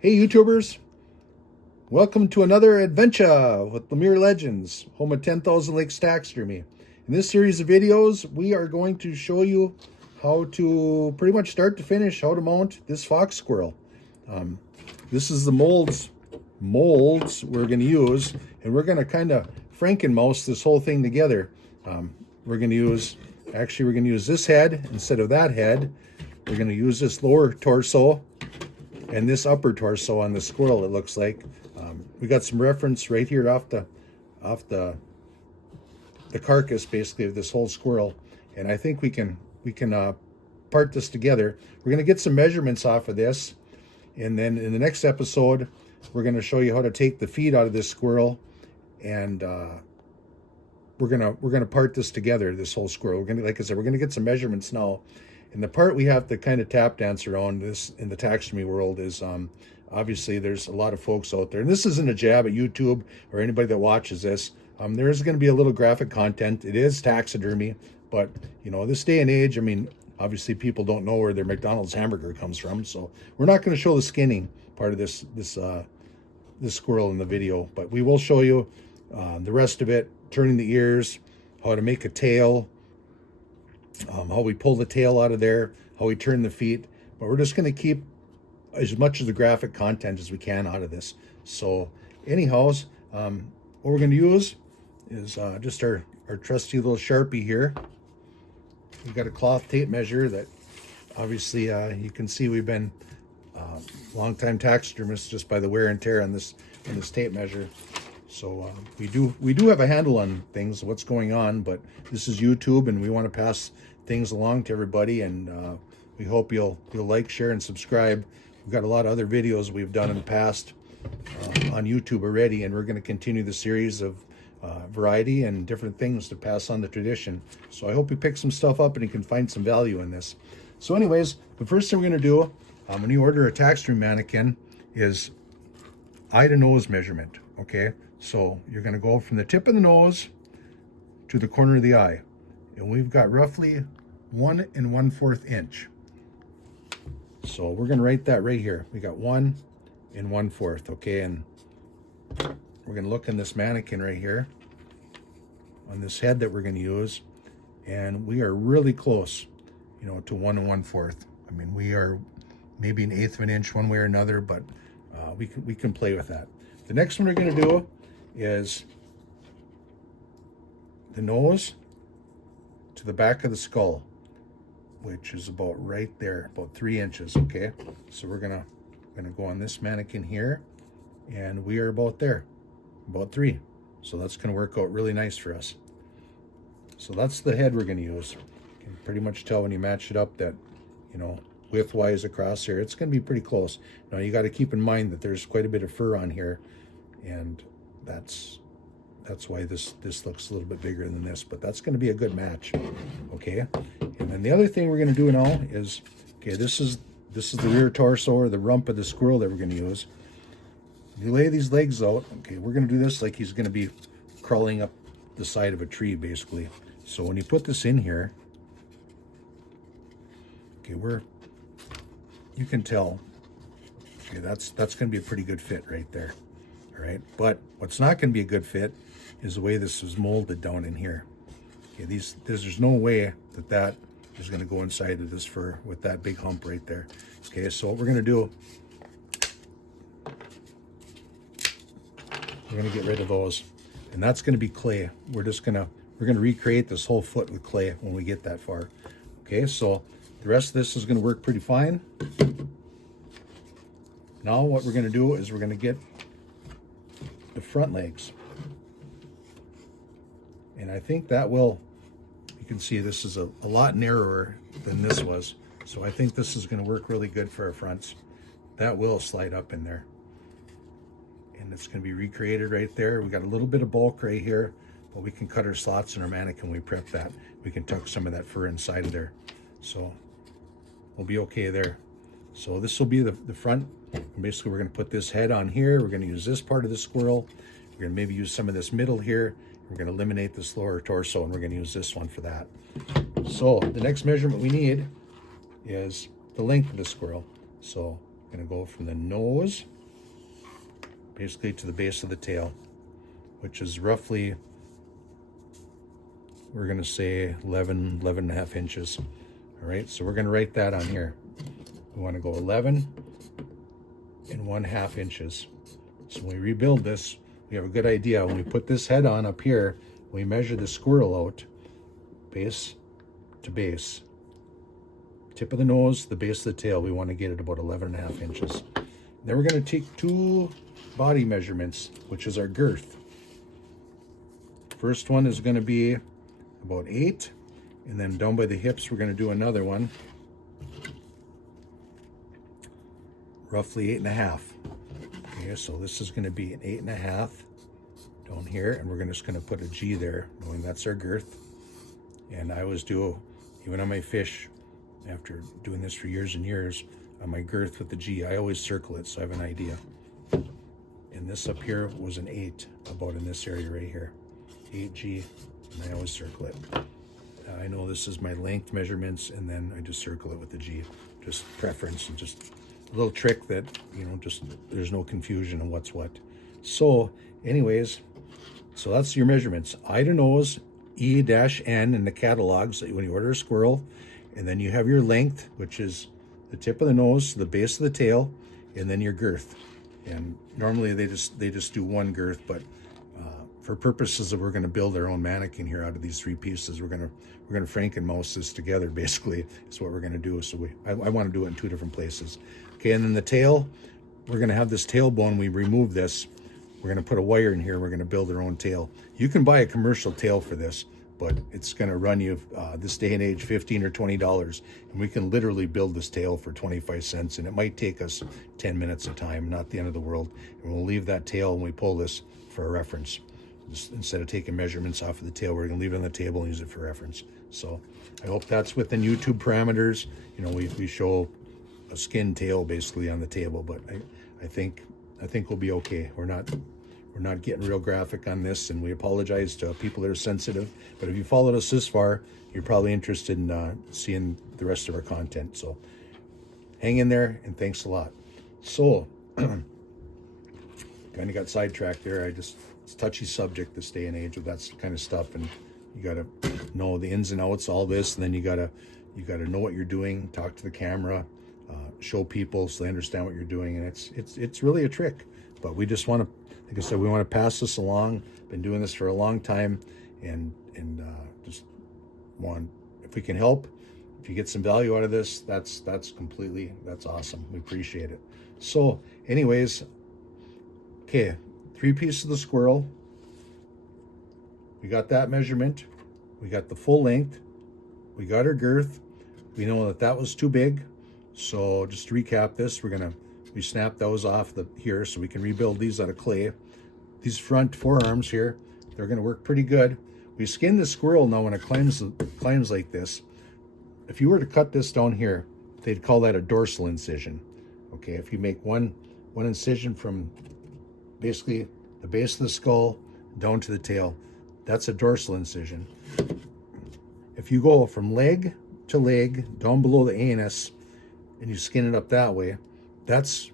Hey YouTubers, welcome to another adventure with Lemire Legends, home of 10,000 Lakes Taxidermy. In this series of videos, we are going to show you how to pretty much start to finish, how to mount this fox squirrel. This is the molds we're going to use, and we're going to kind of Frankenmouse this whole thing together. We're going to use this head instead of that head. We're going to use this lower torso and this upper torso on the squirrel. It looks like we got some reference right here off the carcass, basically, of this whole squirrel, and I think we can part this together. We're going to get some measurements off of this, and then in the next episode we're going to show you how to take the feet out of this squirrel, and we're gonna part this together, this whole squirrel. We're gonna, like I said, we're gonna get some measurements now. And the part we have to kind of tap dance around this in the taxidermy world is obviously there's a lot of folks out there, and this isn't a jab at YouTube or anybody that watches this. There's going to be a little graphic content. It is taxidermy, but you know, this day and age, I mean, obviously people don't know where their McDonald's hamburger comes from, so we're not going to show the skinning part of this squirrel in the video, but we will show you the rest of it, turning the ears, how to make a tail, how we pull the tail out of there, how we turn the feet. But we're just going to keep as much of the graphic content as we can out of this. So anyhows, what we're going to use is just our trusty little Sharpie here. We've got a cloth tape measure that obviously you can see we've been long-time taxidermists just by the wear and tear on this tape measure. So we do have a handle on things, what's going on, but this is YouTube, and we want to pass things along to everybody, and we hope you'll like, share, and subscribe. We've got a lot of other videos we've done in the past on YouTube already, and we're going to continue the series of variety and different things to pass on the tradition. So I hope you pick some stuff up and you can find some value in this. So anyways, the first thing we're going to do when you order a taxidermy mannequin is eye to nose measurement. Okay, so you're going to go from the tip of the nose to the corner of the eye, and we've got roughly 1 1/4 inch. So we're going to write that right here. We got 1 1/4. Okay, and we're going to look in this mannequin right here on this head that we're going to use, and we are really close, you know, to 1 1/4. I mean, we are maybe 1/8 of an inch one way or another, but we can play with that. The next one we're going to do is the nose to the back of the skull, which is about right there, about 3 inches. Okay, so we're gonna go on this mannequin here, and we are about there, about 3. So that's going to work out really nice for us. So that's the head we're going to use. You can pretty much tell when you match it up that, you know, width-wise across here, it's going to be pretty close. Now you got to keep in mind that there's quite a bit of fur on here, and that's why this looks a little bit bigger than this, but that's going to be a good match. Okay, and then the other thing we're going to do now is, okay, this is the rear torso, or the rump of the squirrel that we're going to use. You lay these legs out. Okay, we're going to do this like he's going to be crawling up the side of a tree, basically. So when you put this in here, okay, you can tell, okay, that's going to be a pretty good fit right there. All right, but what's not going to be a good fit is the way this is molded down in here. Okay, there's no way that is going to go inside of this fur with that big hump right there. Okay, so what we're going to do, we're going to get rid of those, and that's going to be clay. We're going to recreate this whole foot with clay when we get that far. Okay, so the rest of this is going to work pretty fine. Now what we're going to do is we're going to get the front legs, and I think that will, you can see this is a lot narrower than this was, so I think this is going to work really good for our fronts. That will slide up in there, and it's going to be recreated right there. We got a little bit of bulk right here, but we can cut our slots in our mannequin. We prep that. We can tuck some of that fur inside of there, so we'll be okay there. So this will be the front. And basically we're going to put this head on here. We're going to use this part of the squirrel. We're going to maybe use some of this middle here. We're going to eliminate this lower torso, and we're going to use this one for that. So the next measurement we need is the length of the squirrel. So Going to go from the nose basically to the base of the tail, which is roughly, we're going to say 11 and a half inches. All right, so we're going to write that on here. We want to go 11 and 1/2 inches. So when we rebuild this, we have a good idea. When we put this head on up here, we measure the squirrel out, base to base. Tip of the nose, the base of the tail, we want to get it about 11 and a half inches. Then we're going to take 2 body measurements, which is our girth. First one is going to be about 8, and then down by the hips, we're going to do another one, roughly 8.5. Okay, so this is going to be an 8.5 down here, and we're just going to put a G there, knowing that's our girth. And I always do, even on my fish, after doing this for years and years, on my girth with the G, I always circle it so I have an idea. And this up here was an 8, about in this area right here. 8G, and I always circle it. I know this is my length measurements, and then I just circle it with the G. Just preference, and just a little trick that, you know, just there's no confusion on what's what. So anyways, so that's your measurements. Eye to nose, E-N in the catalogs when you order a squirrel. And then you have your length, which is the tip of the nose, the base of the tail, and then your girth. And normally they just do one girth, but for purposes of we're going to build our own mannequin here out of these 3 pieces, we're going to Frankenmouse this together. Basically, is what we're going to do. So I want to do it in 2 different places. Okay, and then the tail, we're going to have this tailbone. We remove this. We're going to put a wire in here. We're going to build our own tail. You can buy a commercial tail for this, but it's going to run you this day and age $15 or $20, and we can literally build this tail for 25 cents, and it might take us 10 minutes of time, not the end of the world. And we'll leave that tail when we pull this for a reference. Just instead of taking measurements off of the tail, we're going to leave it on the table and use it for reference. So I hope that's within YouTube parameters. You know, we show a skin tail basically on the table, but I think we'll be okay. We're not getting real graphic on this, and we apologize to people that are sensitive. But if you followed us this far, you're probably interested in seeing the rest of our content. So hang in there, and thanks a lot. So kind of got sidetracked there. It's a touchy subject this day and age with that kind of stuff, and you got to know the ins and outs, all this, and then you got to know what you're doing, talk to the camera, show people so they understand what you're doing, and it's really a trick. But we just want to, like I said, we want to pass this along. Been doing this for a long time, and just want, if we can help, if you get some value out of this, that's awesome. We appreciate it. So anyways, okay, 3 pieces of the squirrel. We got that measurement. We got the full length. We got our girth. We know that was too big. So just to recap this, we snap those off here so we can rebuild these out of clay. These front forearms here, they're going to work pretty good. We skin the squirrel now when it climbs like this. If you were to cut this down here, they'd call that a dorsal incision. Okay, if you make one incision from basically the base of the skull down to the tail, that's a dorsal incision. If you go from leg to leg down below the anus and you skin it up that way, that's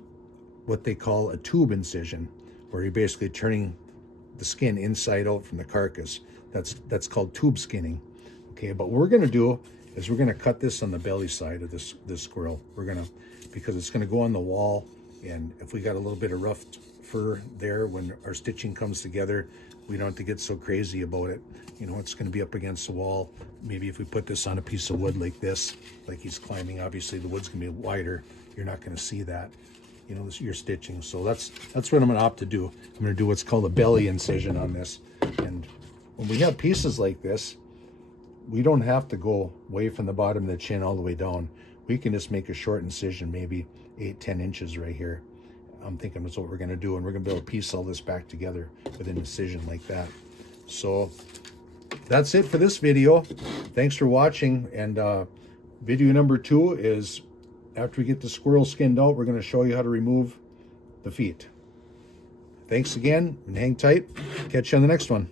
what they call a tube incision, where you're basically turning the skin inside out from the carcass. That's called tube skinning. Okay, but what we're going to do is we're going to cut this on the belly side of this squirrel. Because it's going to go on the wall, and if we got a little bit of rough fur there when our stitching comes together, we don't have to get so crazy about it. You know, it's going to be up against the wall. Maybe if we put this on a piece of wood like this, like he's climbing, obviously the wood's going to be wider. You're not going to see that, you know, your stitching. So that's what I'm going to opt to do. I'm going to do what's called a belly incision on this. And when we have pieces like this, we don't have to go way from the bottom of the chin all the way down. We can just make a short incision, maybe 8-10 inches right here. I'm thinking that's what we're going to do, and we're going to be able to piece all this back together with an incision like that. So that's it for this video. Thanks for watching, and video number 2 is after we get the squirrel skinned out, we're going to show you how to remove the feet. Thanks again, and hang tight. Catch you on the next one.